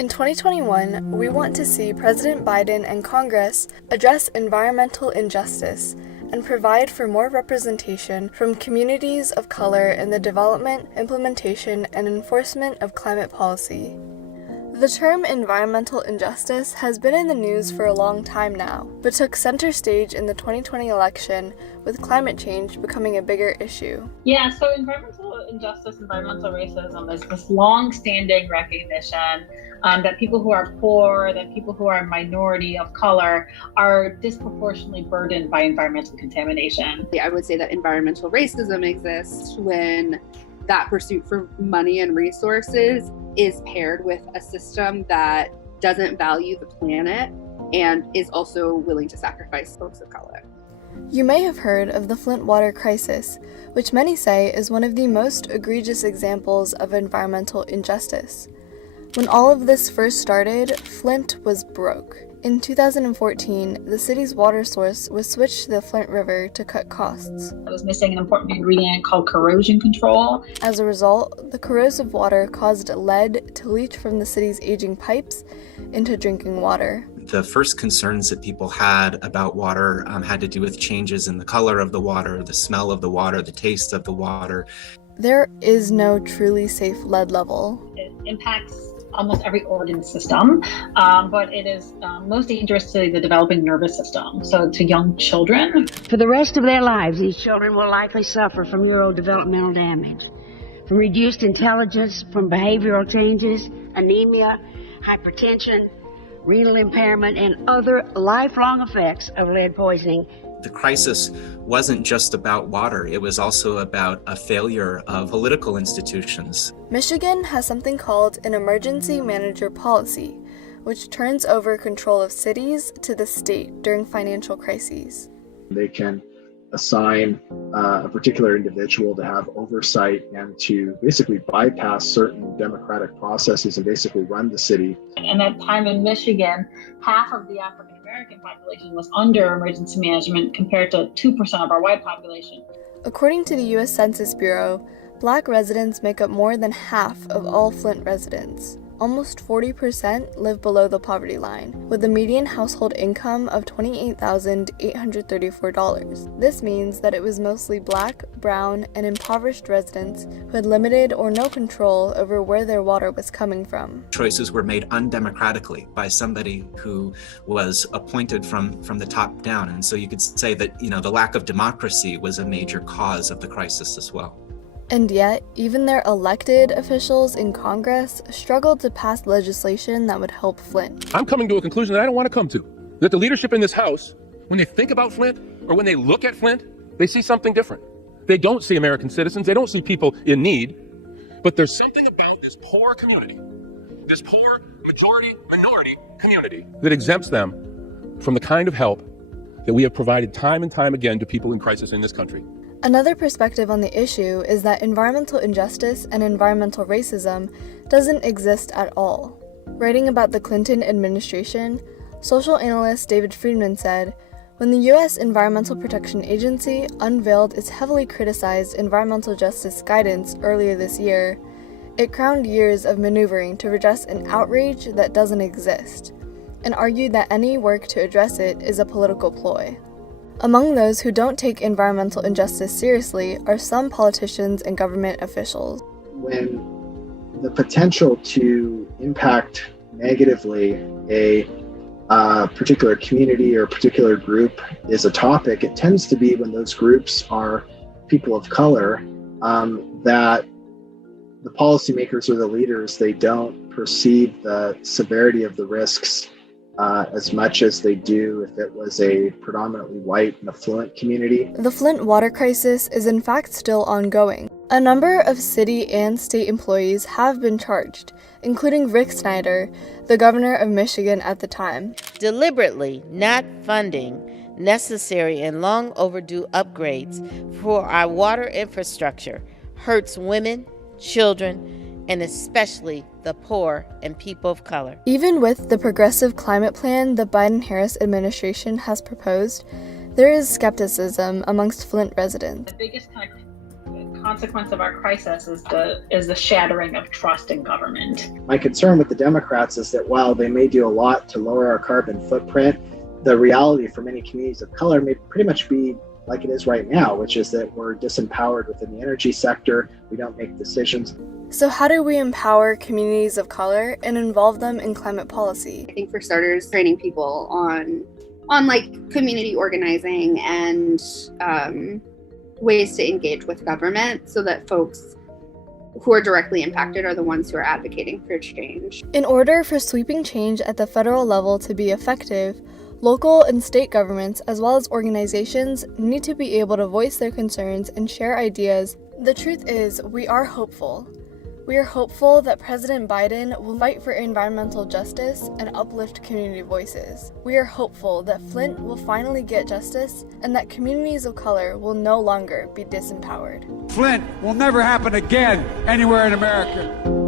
In 2021, we want to see President Biden and Congress address environmental injustice and provide for more representation from communities of color in the development, implementation, and enforcement of climate policy. The term environmental injustice has been in the news for a long time now, but took center stage in the 2020 election, with climate change becoming a bigger issue. Yeah, so environmental injustice, environmental racism is this long-standing recognition that people who are poor, that people who are a minority of color are disproportionately burdened by environmental contamination. I would say that environmental racism exists when that pursuit for money and resources is paired with a system that doesn't value the planet and is also willing to sacrifice folks of color. You may have heard of the Flint water crisis, which many say is one of the most egregious examples of environmental injustice. When all of this first started, Flint was broke. In 2014, the city's water source was switched to the Flint River to cut costs. It was missing an important ingredient called corrosion control. As a result, the corrosive water caused lead to leach from the city's aging pipes into drinking water. The first concerns that people had about water had to do with changes in the color of the water, the smell of the water, the taste of the water. There is no truly safe lead level. It impacts almost every organ system, but it is most dangerous to the developing nervous system, so to young children. For the rest of their lives, these children will likely suffer from neurodevelopmental damage, from reduced intelligence, from behavioral changes, anemia, hypertension, renal impairment, and other lifelong effects of lead poisoning. The crisis wasn't just about water, it was also about a failure of political institutions. Michigan has something called an emergency manager policy, which turns over control of cities to the state during financial crises. They can assign a particular individual to have oversight and to basically bypass certain democratic processes and basically run the city. And at that time in Michigan, half of the African American population was under emergency management compared to 2% of our white population. According to the U.S. Census Bureau, Black residents make up more than half of all Flint residents. Almost 40% live below the poverty line, with a median household income of $28,834. This means that it was mostly Black, brown, and impoverished residents who had limited or no control over where their water was coming from. Choices were made undemocratically by somebody who was appointed from the top down. And so you could say that, the lack of democracy was a major cause of the crisis as well. And yet, even their elected officials in Congress struggled to pass legislation that would help Flint. I'm coming to a conclusion that I don't want to come to. That the leadership in this House, when they think about Flint, or when they look at Flint, they see something different. They don't see American citizens, they don't see people in need, but there's something about this poor community, this poor minority community, that exempts them from the kind of help that we have provided time and time again to people in crisis in this country. Another perspective on the issue is that environmental injustice and environmental racism doesn't exist at all. Writing about the Clinton administration, social analyst David Friedman said, "When the U.S. Environmental Protection Agency unveiled its heavily criticized environmental justice guidance earlier this year, it crowned years of maneuvering to redress an outrage that doesn't exist, and argued that any work to address it is a political ploy." Among those who don't take environmental injustice seriously are some politicians and government officials. When the potential to impact negatively a particular community or particular group is a topic, it tends to be when those groups are people of color that the policymakers or the leaders, they don't perceive the severity of the risks as much as they do if it was a predominantly white and affluent community. The Flint water crisis is in fact still ongoing. A number of city and state employees have been charged, including Rick Snyder, the governor of Michigan at the time. Deliberately not funding necessary and long overdue upgrades for our water infrastructure hurts women, children, and especially the poor and people of color. Even with the progressive climate plan the Biden-Harris administration has proposed, there is skepticism amongst Flint residents. The biggest consequence of our crisis is the shattering of trust in government. My concern with the Democrats is that while they may do a lot to lower our carbon footprint, the reality for many communities of color may pretty much be like it is right now, which is that we're disempowered within the energy sector. We don't make decisions. So how do we empower communities of color and involve them in climate policy? I think for starters, training people on like community organizing and ways to engage with government so that folks who are directly impacted are the ones who are advocating for change. In order for sweeping change at the federal level to be effective, local and state governments, as well as organizations, need to be able to voice their concerns and share ideas. The truth is, we are hopeful. We are hopeful that President Biden will fight for environmental justice and uplift community voices. We are hopeful that Flint will finally get justice and that communities of color will no longer be disempowered. Flint will never happen again anywhere in America.